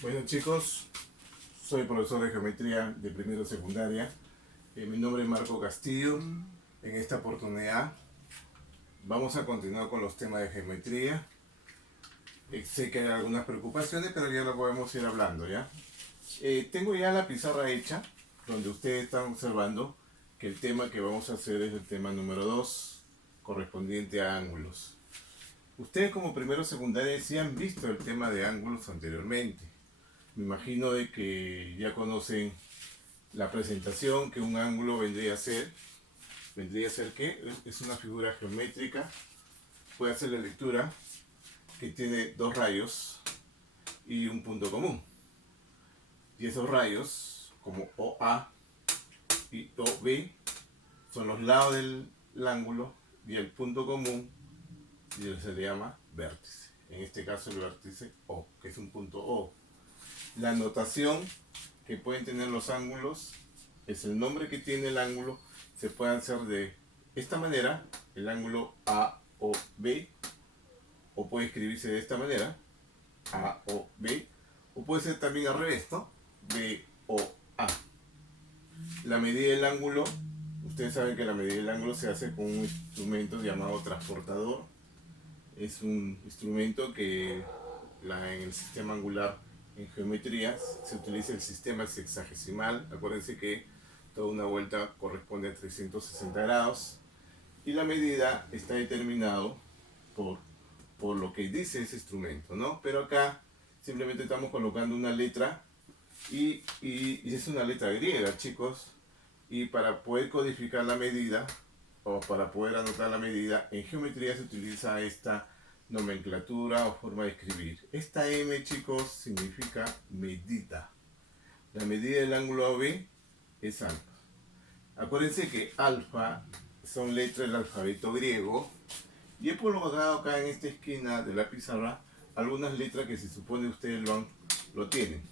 Bueno chicos, soy profesor de geometría de primero secundaria. Mi nombre es Marco Castillo. En esta oportunidad vamos a continuar con los temas de geometría. Sé que hay algunas preocupaciones, pero ya lo podemos ir hablando, ¿ya? Tengo ya la pizarra hecha, donde ustedes están observando que el tema que vamos a hacer es el tema número 2, correspondiente a ángulos. Ustedes como primero secundaria sí han visto el tema de ángulos anteriormente. Me imagino de que ya conocen la presentación, que un ángulo vendría a ser ¿qué? Es una figura geométrica. Puede hacer la lectura que tiene dos rayos y un punto común. Y esos rayos, como OA y OB, son los lados del ángulo, y el punto común se le llama vértice. En este caso el vértice O, que es un punto O. La notación que pueden tener los ángulos es el nombre que tiene el ángulo. Se puede hacer de esta manera, el ángulo AOB, o puede escribirse de esta manera, AOB, o puede ser también al revés, ¿no? BOA. La medida del ángulo, ustedes saben que la medida del ángulo se hace con un instrumento llamado transportador. Es un instrumento que en el sistema angular en geometría se utiliza el sistema sexagesimal. Acuérdense que toda una vuelta corresponde a 360 grados y la medida está determinado por lo que dice ese instrumento, ¿no? Pero acá simplemente estamos colocando una letra y es una letra griega, chicos, y para poder codificar la medida o para poder anotar la medida en geometría se utiliza esta nomenclatura o forma de escribir. Esta M, chicos, significa medida. La medida del ángulo AB es alfa. Acuérdense que alfa son letras del alfabeto griego y he colocado acá en esta esquina de la pizarra algunas letras que se supone ustedes lo tienen,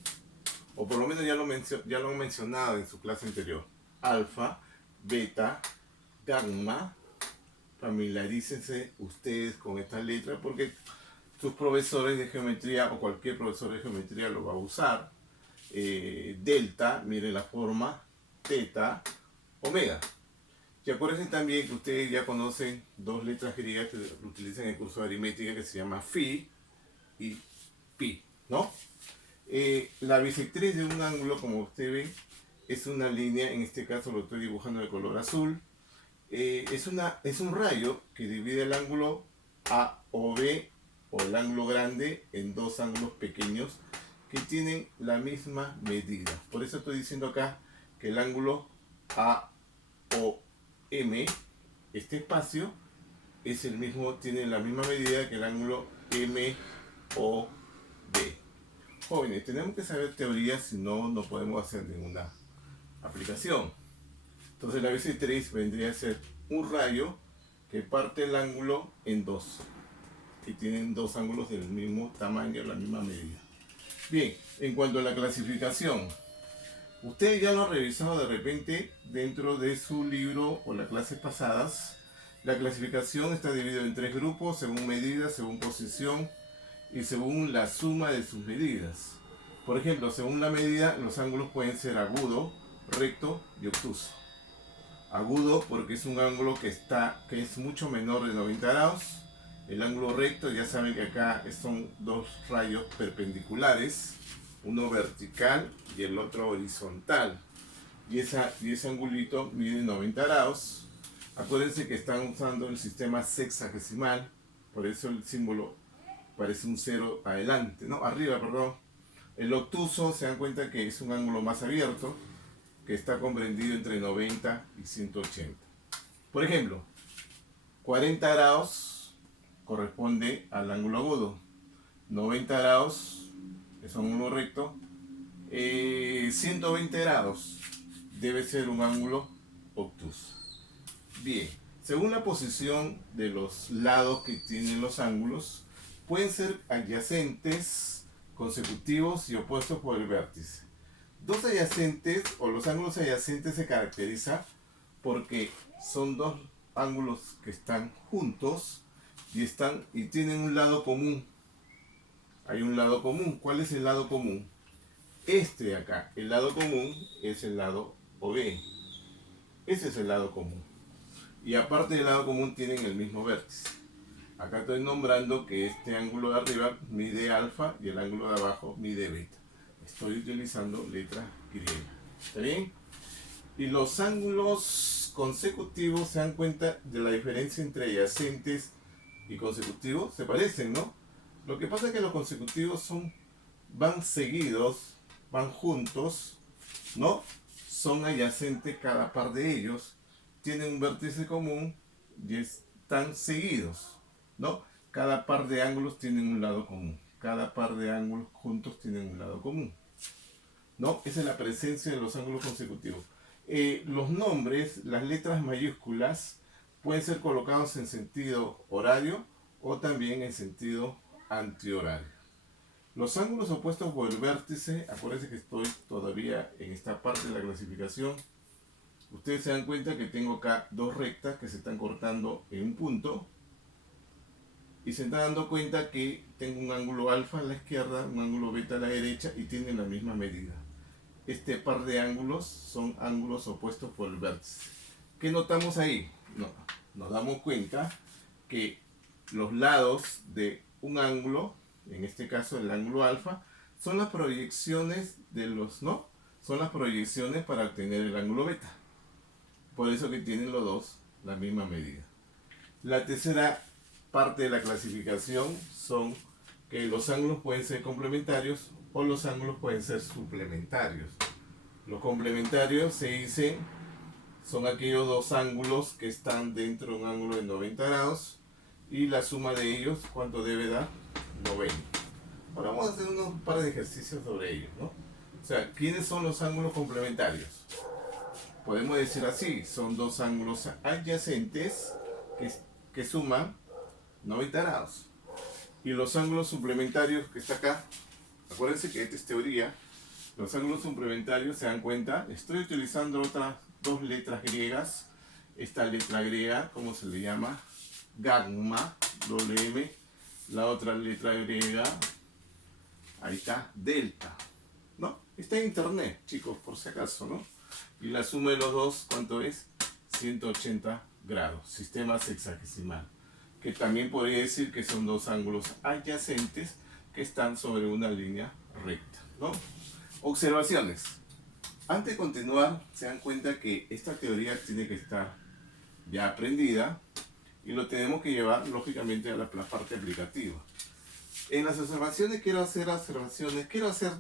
o por lo menos ya lo han mencionado en su clase anterior. Alfa, beta, gamma. Familiarícense ustedes con estas letras porque sus profesores de geometría o cualquier profesor de geometría lo va a usar. Delta, miren la forma, teta, omega. Y acuérdense también que ustedes ya conocen dos letras griegas que utilizan en el curso de aritmética, que se llama phi y pi, ¿no? La bisectriz de un ángulo, como usted ve, es una línea. En este caso lo estoy dibujando de color azul. Es un rayo que divide el ángulo AOB o el ángulo grande en dos ángulos pequeños que tienen la misma medida. Por eso estoy diciendo acá que el ángulo AOM, este espacio, es el mismo, tiene la misma medida que el ángulo MOB. Jóvenes, tenemos que saber teoría, si no, no podemos hacer ninguna aplicación. Entonces la bisectriz vendría a ser un rayo que parte el ángulo en dos, que tienen dos ángulos del mismo tamaño, la misma medida. Bien, en cuanto a la clasificación, ustedes ya lo han revisado de repente dentro de su libro o las clases pasadas. La clasificación está dividida en tres grupos, según medida, según posición y según la suma de sus medidas. Por ejemplo, según la medida, los ángulos pueden ser agudo, recto y obtuso. Agudo porque es un ángulo que es mucho menor de 90 grados. El ángulo recto, ya saben que acá son dos rayos perpendiculares, uno vertical y el otro horizontal, y ese angulito mide 90 grados. Acuérdense que están usando el sistema sexagesimal, por eso el símbolo parece un cero adelante, no, arriba, perdón. El obtuso, se dan cuenta que es un ángulo más abierto, que está comprendido entre 90 y 180. Por ejemplo, 40 grados corresponde al ángulo agudo, 90 grados es un ángulo recto, 120 grados debe ser un ángulo obtuso. Bien, según la posición de los lados que tienen los ángulos, pueden ser adyacentes, consecutivos y opuestos por el vértice. Dos adyacentes o los ángulos adyacentes se caracterizan porque son dos ángulos que están juntos y tienen un lado común. Hay un lado común. ¿Cuál es el lado común? Este de acá, el lado común, es el lado OB. Ese es el lado común. Y aparte del lado común tienen el mismo vértice. Acá estoy nombrando que este ángulo de arriba mide alfa y el ángulo de abajo mide beta. Estoy utilizando letra griega. ¿Está bien? Y los ángulos consecutivos, se dan cuenta de la diferencia entre adyacentes y consecutivos. Se parecen, ¿no? Lo que pasa es que los consecutivos van seguidos, van juntos, ¿no? Son adyacentes cada par de ellos, tienen un vértice común y están seguidos, ¿no? Cada par de ángulos tienen un lado común. Cada par de ángulos juntos tienen un lado común, ¿no? Esa es la presencia de los ángulos consecutivos. Los nombres, las letras mayúsculas, pueden ser colocados en sentido horario o también en sentido antihorario. Los ángulos opuestos por el vértice, acuérdense que estoy todavía en esta parte de la clasificación. Ustedes se dan cuenta que tengo acá dos rectas que se están cortando en un punto. Y se están dando cuenta que tengo un ángulo alfa a la izquierda, un ángulo beta a la derecha y tienen la misma medida. Este par de ángulos son ángulos opuestos por el vértice. ¿Qué notamos ahí? No, nos damos cuenta que los lados de un ángulo, en este caso el ángulo alfa, son las proyecciones de los, ¿no? Son las proyecciones para obtener el ángulo beta. Por eso que tienen los dos la misma medida. La tercera parte de la clasificación son que los ángulos pueden ser complementarios o los ángulos pueden ser suplementarios. Los complementarios se dicen son aquellos dos ángulos que están dentro de un ángulo de 90 grados y la suma de ellos, ¿cuánto debe dar? 90. Ahora vamos a hacer unos par de ejercicios sobre ellos, ¿no? O sea, ¿quiénes son los ángulos complementarios? Podemos decir así, son dos ángulos adyacentes que suman 90 grados. Y los ángulos suplementarios que está acá, acuérdense que esta es teoría, los ángulos suplementarios, se dan cuenta, estoy utilizando otras dos letras griegas. Esta letra griega, ¿cómo se le llama? Gamma, doble M. La otra letra griega, ahí está, delta, ¿no? Está en internet, chicos, por si acaso, ¿no? Y la suma de los dos, ¿cuánto es? 180 grados, sistema sexagesimal. Que también podría decir que son dos ángulos adyacentes que están sobre una línea recta, ¿no? Observaciones. Antes de continuar, se dan cuenta que esta teoría tiene que estar ya aprendida y lo tenemos que llevar, lógicamente, a la parte aplicativa. En las observaciones quiero hacer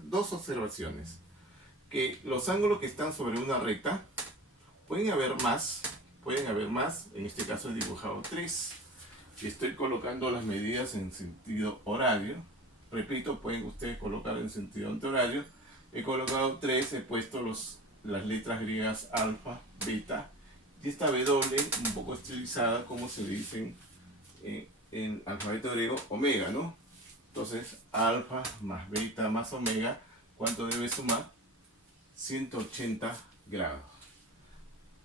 dos observaciones. Que los ángulos que están sobre una recta, pueden haber más, en este caso he dibujado 3. Y estoy colocando las medidas en sentido horario. Repito, pueden ustedes colocar en sentido antihorario. He colocado 3, he puesto las letras griegas alfa, beta y esta W un poco estilizada, como se le dicen en alfabeto griego, omega, ¿no? Entonces, alfa más beta más omega, ¿cuánto debe sumar? 180 grados.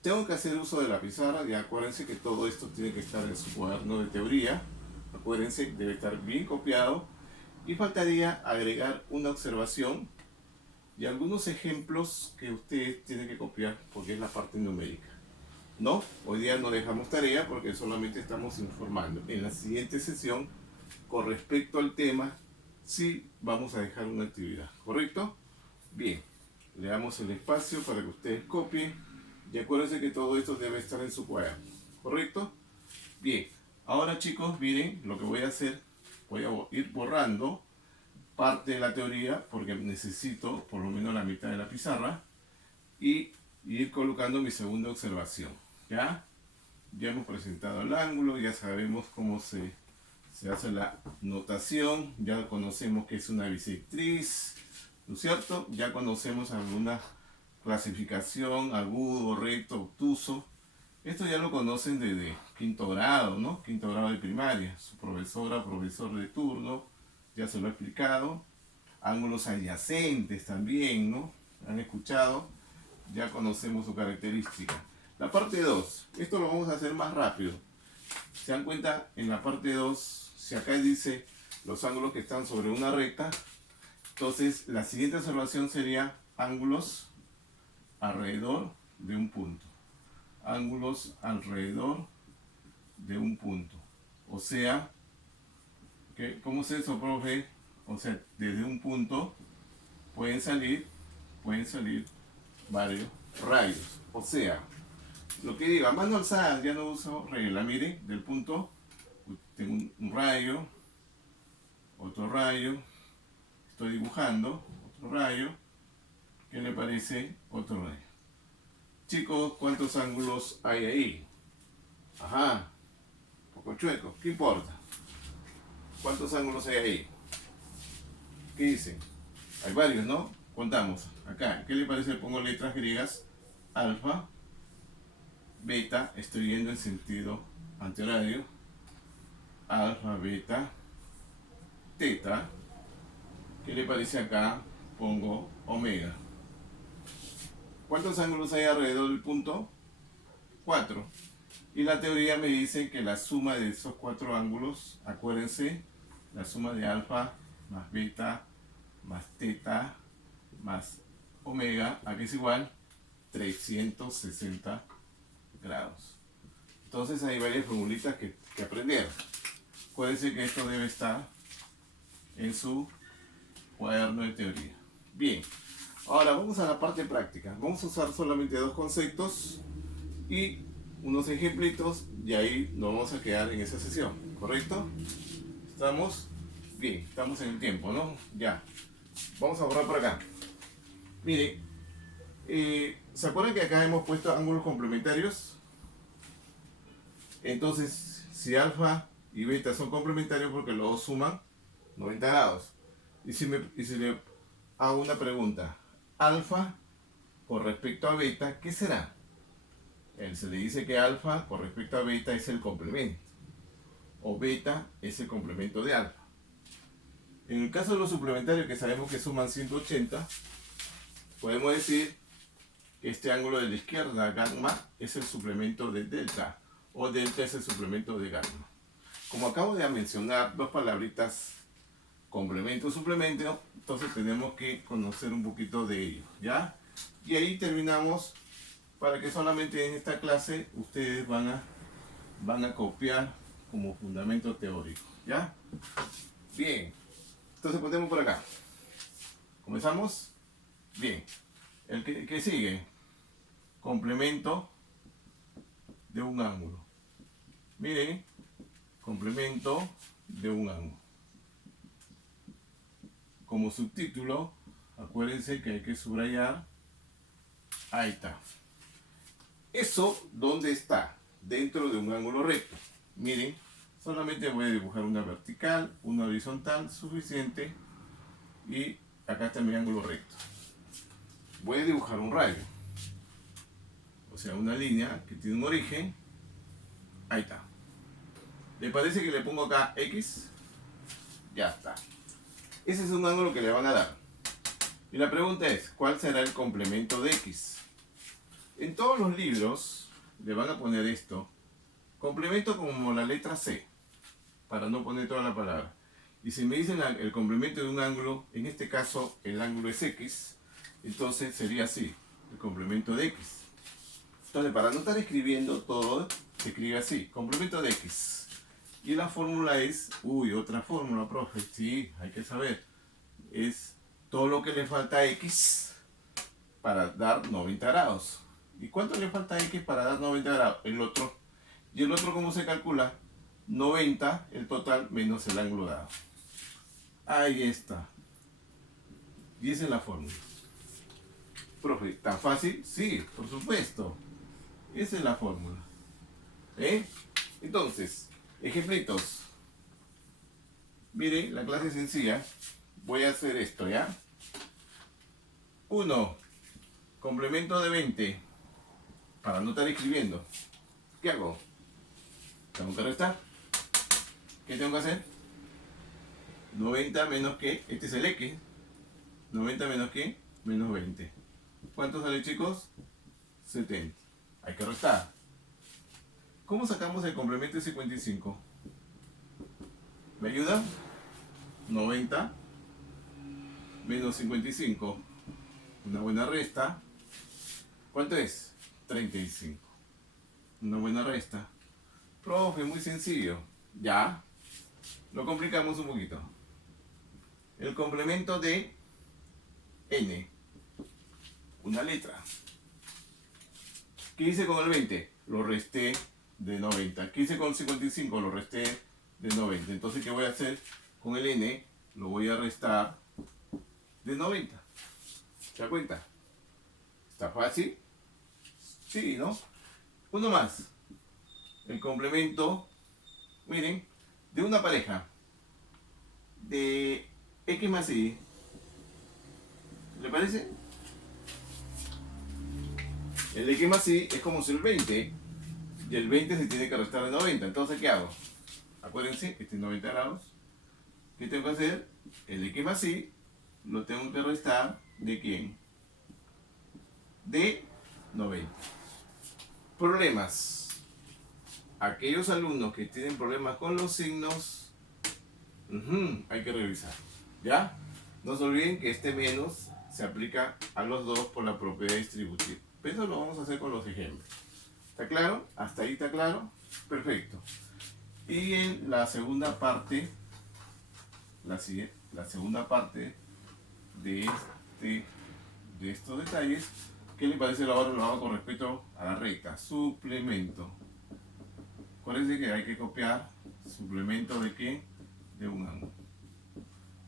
Tengo que hacer uso de la pizarra, y acuérdense que todo esto tiene que estar en su cuaderno de teoría. Acuérdense, debe estar bien copiado. Y faltaría agregar una observación y algunos ejemplos que ustedes tienen que copiar porque es la parte numérica. No, hoy día no dejamos tarea porque solamente estamos informando. En la siguiente sesión, con respecto al tema, sí vamos a dejar una actividad, ¿correcto? Bien, le damos el espacio para que ustedes copien y acuérdense que todo esto debe estar en su cuaderno, ¿correcto? Bien, ahora chicos, miren lo que voy a hacer. Voy a ir borrando parte de la teoría porque necesito por lo menos la mitad de la pizarra y ir colocando mi segunda observación. ¿Ya? Ya hemos presentado el ángulo, ya sabemos cómo se hace la notación, ya conocemos que es una bisectriz, ¿no es cierto? Ya conocemos alguna clasificación, agudo, recto, obtuso. Esto ya lo conocen desde quinto grado, ¿no? Quinto grado de primaria. Su profesora o profesor de turno ya se lo ha explicado. Ángulos adyacentes también, ¿no? Han escuchado, ya conocemos su característica. La parte 2, esto lo vamos a hacer más rápido. ¿Se dan cuenta? En la parte 2, si acá dice los ángulos que están sobre una recta, Entonces, la siguiente observación sería ángulos alrededor de un punto. Ángulos alrededor de un punto. O sea, ¿cómo se eso, profe? O sea, desde un punto pueden salir varios rayos. O sea, lo que diga, mano alzada, ya no uso regla. Mire, del punto tengo un rayo, otro rayo, estoy dibujando otro rayo. ¿Qué le parece? Otro rayo. Chicos, ¿cuántos ángulos hay ahí? Ajá, un poco chueco, ¿qué importa? ¿Cuántos ángulos hay ahí? ¿Qué dicen? Hay varios, ¿no? Contamos. Acá, ¿qué le parece? Pongo letras griegas. Alfa, beta, estoy yendo en sentido antihorario. Alfa, beta, teta. ¿Qué le parece acá? Pongo omega. ¿Cuántos ángulos hay alrededor del punto? 4. Y la teoría me dice que la suma de esos 4 ángulos, acuérdense, la suma de alfa más beta más teta más omega, aquí es igual 360 grados. Entonces hay varias formulitas que aprender. Acuérdense que esto debe estar en su cuaderno de teoría. Bien, ahora vamos a la parte práctica. Vamos a usar solamente 2 conceptos y unos ejemplitos y ahí nos vamos a quedar en esa sesión, ¿correcto? ¿Estamos? Bien, estamos en el tiempo, ¿no? Ya. Vamos a borrar por acá. Mire, ¿se acuerdan que acá hemos puesto ángulos complementarios? Entonces, si alfa y beta son complementarios porque los dos suman 90 grados. Y si le hago una pregunta, alfa con respecto a beta, ¿qué será? Se le dice que alfa con respecto a beta es el complemento, o beta es el complemento de alfa. En el caso de los suplementarios, que sabemos que suman 180, podemos decir que este ángulo de la izquierda, gamma, es el suplemento de delta, o delta es el suplemento de gamma. Como acabo de mencionar dos palabritas, complemento y suplemento, entonces tenemos que conocer un poquito de ello, ¿ya? Y ahí terminamos, para que solamente en esta clase ustedes van a copiar como fundamento teórico, ¿ya? Bien, entonces ponemos por acá. ¿Comenzamos? Bien. El que sigue, complemento de un ángulo. Miren, complemento de un ángulo. Como subtítulo, acuérdense que hay que subrayar. Ahí está. ¿Eso dónde está? Dentro de un ángulo recto. Miren, solamente voy a dibujar una vertical, una horizontal, suficiente. Y acá está mi ángulo recto. Voy a dibujar un rayo. O sea, una línea que tiene un origen. Ahí está. ¿Le parece que le pongo acá X? Ya está. Ese es un ángulo que le van a dar. Y la pregunta es, ¿cuál será el complemento de X? En todos los libros le van a poner esto. Complemento como la letra C, para no poner toda la palabra. Y si me dicen el complemento de un ángulo, en este caso el ángulo es X, entonces sería así, el complemento de X. Entonces, para no estar escribiendo todo, se escribe así, complemento de X. Y la fórmula es, otra fórmula, profe, sí, hay que saber. Es todo lo que le falta a X para dar 90 grados. ¿Y cuánto le falta a X para dar 90 grados? El otro. ¿Y el otro cómo se calcula? 90, el total, menos el ángulo dado. Ahí está. Y esa es la fórmula. Profe, ¿tan fácil? Sí, por supuesto. Esa es la fórmula. Entonces, ejemplitos. Miren, la clase es sencilla. Voy a hacer esto, ¿ya? 1. Complemento de 20. Para no estar escribiendo. ¿Qué hago? Tengo que restar. ¿Qué tengo que hacer? 90 menos que, este es el X. 90 menos que, menos 20. ¿Cuánto sale, chicos? 70. Hay que restar. ¿Cómo sacamos el complemento de 55? ¿Me ayuda? 90 menos 55. Una buena resta. ¿Cuánto es? 35. Una buena resta. Profe, muy sencillo. Ya. Lo complicamos un poquito. El complemento de n. Una letra. ¿Qué hice con el 20? Lo resté de 90. ¿Qué hice con el 55? Lo resté de 90. Entonces, ¿qué voy a hacer con el n? Lo voy a restar de 90. ¿Se da cuenta? ¿Está fácil? Sí, ¿no? Uno más. El complemento, miren, de una pareja de x más y. ¿Le parece? El x más y es como si el 20, y el 20 se tiene que restar de 90. Entonces, ¿qué hago? Acuérdense, este es 90 grados. ¿Qué tengo que hacer? El x más y lo tengo que restar ¿de quién? De 90. Problemas. Aquellos alumnos que tienen problemas con los signos, hay que revisar. ¿Ya? No se olviden que este menos se aplica a los dos por la propiedad distributiva. Eso lo vamos a hacer con los ejemplos. ¿Está claro? ¿Hasta ahí está claro? Perfecto. Y en la segunda parte, la segunda parte de estos detalles, ¿qué le parece ahora? Lo hago con respecto a la recta. Suplemento. Acuérdense que hay que copiar suplemento de qué? De un ángulo.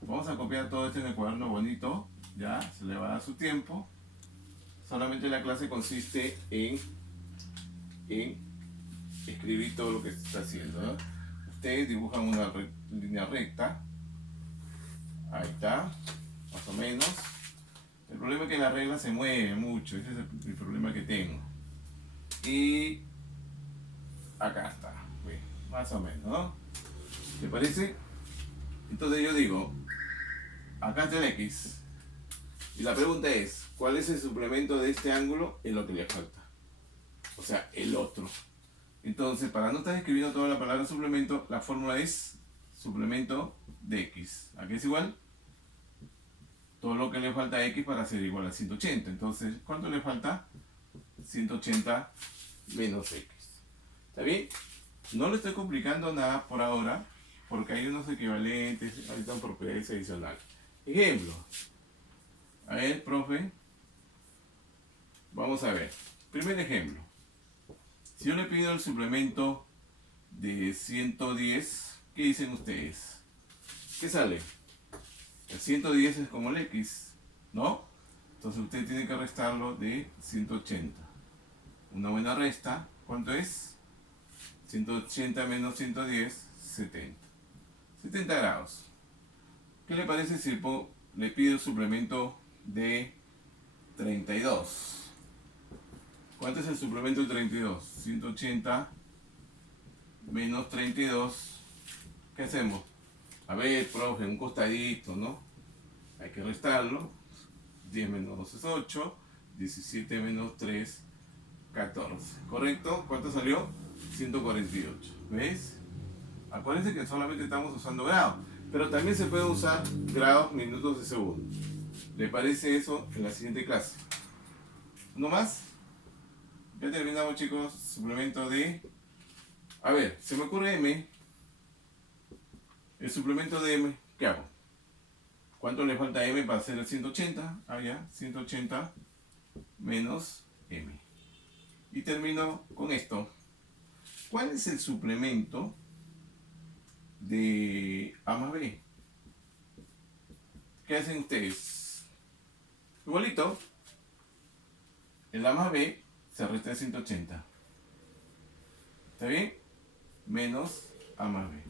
Vamos a copiar todo esto en el cuaderno bonito. Ya, se le va a dar su tiempo. Solamente la clase consiste en escribir todo lo que se está haciendo, ¿no? Ustedes dibujan una línea recta. Ahí está, más o menos. El problema es que la regla se mueve mucho. Ese es el problema que tengo. Y acá está, bien, más o menos, ¿no? ¿Te parece? Entonces yo digo, acá está el X. Y la pregunta es, ¿cuál es el suplemento de este ángulo? Es lo que le falta. O sea, el otro. Entonces, para no estar escribiendo toda la palabra suplemento, la fórmula es suplemento de X. ¿A qué es igual? Todo lo que le falta a X para ser igual a 180. Entonces, ¿cuánto le falta? 180 menos X. ¿Está bien? No le estoy complicando nada por ahora, porque hay unos equivalentes, hay unas propiedades adicionales. Ejemplo. A ver, profe. Vamos a ver. Primer ejemplo. Si yo le pido el suplemento de 110, ¿qué dicen ustedes? ¿Qué sale? El 110 es como el X, ¿no? Entonces usted tiene que restarlo de 180. Una buena resta, ¿cuánto es? 180 menos 110, 70. 70 grados. ¿Qué le parece si le pido el suplemento de 32? ¿Cuánto es el suplemento de 32? 180 menos 32. ¿Qué hacemos? A ver, profe, un costadito, ¿no? Hay que restarlo. 10 menos 2 es 8. 17 menos 3, 14. ¿Correcto? ¿Cuánto salió? 148. ¿Ves? Acuérdense que solamente estamos usando grados. Pero también se puede usar grados, minutos de segundo. ¿Le parece eso en la siguiente clase? ¿Uno más? Ya terminamos, chicos. Suplemento de... A ver, se me ocurre M. El suplemento de M, ¿qué hago? ¿Cuánto le falta a M para hacer el 180? Ah, ya, 180 menos M. Y termino con esto. ¿Cuál es el suplemento de A más B? ¿Qué hacen ustedes? Igualito. El A más B se resta de 180. ¿Está bien? Menos A más B.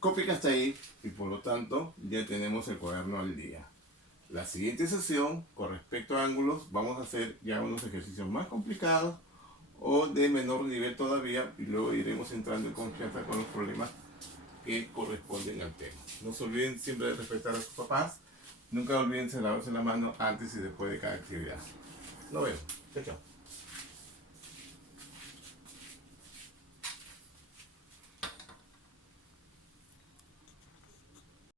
Copia hasta ahí y por lo tanto ya tenemos el cuaderno al día. La siguiente sesión, con respecto a ángulos, vamos a hacer ya unos ejercicios más complicados o de menor nivel todavía y luego iremos entrando en confianza con los problemas que corresponden al tema. No se olviden siempre de respetar a sus papás. Nunca olviden lavarse la mano antes y después de cada actividad. Nos vemos. Chao, chao.